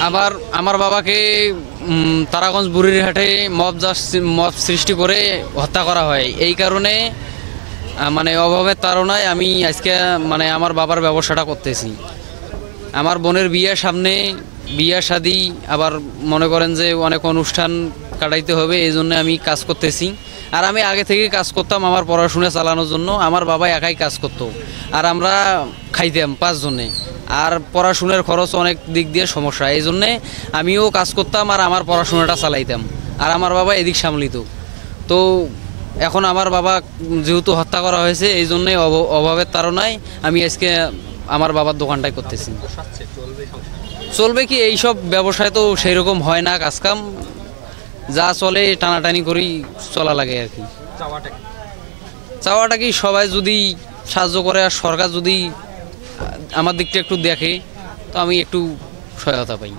আবার আমার বাবাকে তারাগঞ্জ বুড়িরহাটে মব সৃষ্টি করে হত্যা করা হয়। এই কারণে মানে অভাবের তাড়নায় আমি আজকে মানে আমার বাবার ব্যবসাটা করতেছি। আমার বোনের বিয়ের সামনে, বিয়ে শাদি, আবার মনে করেন যে অনেক অনুষ্ঠান কাটাইতে হবে, এই জন্য আমি কাজ করতেছি। আর আমি আগে থেকে কাজ করতাম আমার পড়াশোনা চালানোর জন্য। আমার বাবা একাই কাজ করতো, আর আমরা খাইতাম 5 জনে। আর পড়াশোনার খরচ অনেক দিক দিয়ে সমস্যা, এই জন্যে আমিও কাজ করতাম আর আমার পড়াশোনাটা চালাইতাম, আর আমার বাবা এদিক সামলিত। তো এখন আমার বাবা যেহেতু হত্যা করা হয়েছে, এই জন্যে অভাবের তাড়নায় আমি আজকে আমার বাবার দোকানটাই করতেছি। চলবে কি, এইসব ব্যবসায় তো সেই রকম হয় না কাজকাম, যা চলে টানাটানি করেই চলা লাগে আর কি। চাওয়াটা কি, সবাই যদি সাহায্য করে আর সরকার যদি আমার দিকটা একটু দেখে, তো আমি একটু সহায়তা পাই।